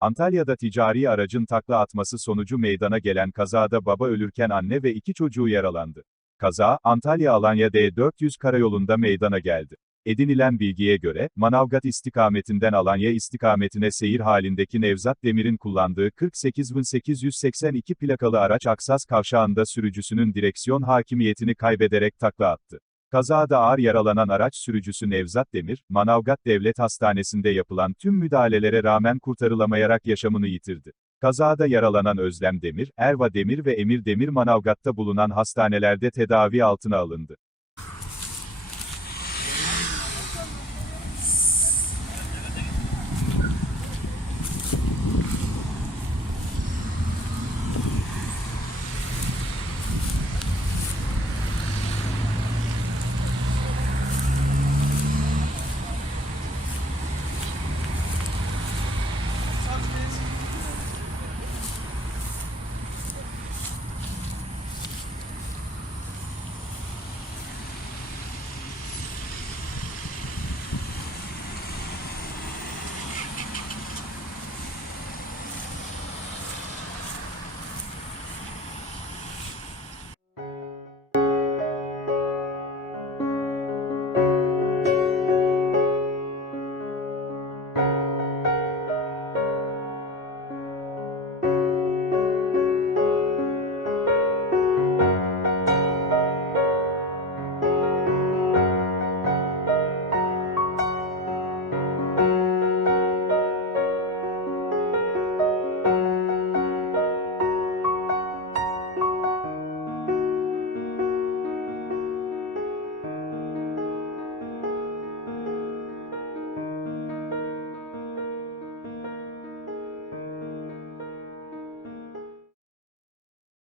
Antalya'da ticari aracın takla atması sonucu meydana gelen kazada baba ölürken anne ve iki çocuğu yaralandı. Kaza, Antalya-Alanya D400 karayolunda meydana geldi. Edinilen bilgiye göre, Manavgat istikametinden Alanya istikametine seyir halindeki Nevzat Demir'in kullandığı 48882 plakalı araç Aksas kavşağında sürücüsünün direksiyon hakimiyetini kaybederek takla attı. Kazada ağır yaralanan araç sürücüsü Nevzat Demir, Manavgat Devlet Hastanesi'nde yapılan tüm müdahalelere rağmen kurtarılamayarak yaşamını yitirdi. Kazada yaralanan Özlem Demir, Erva Demir ve Emir Demir Manavgat'ta bulunan hastanelerde tedavi altına alındı.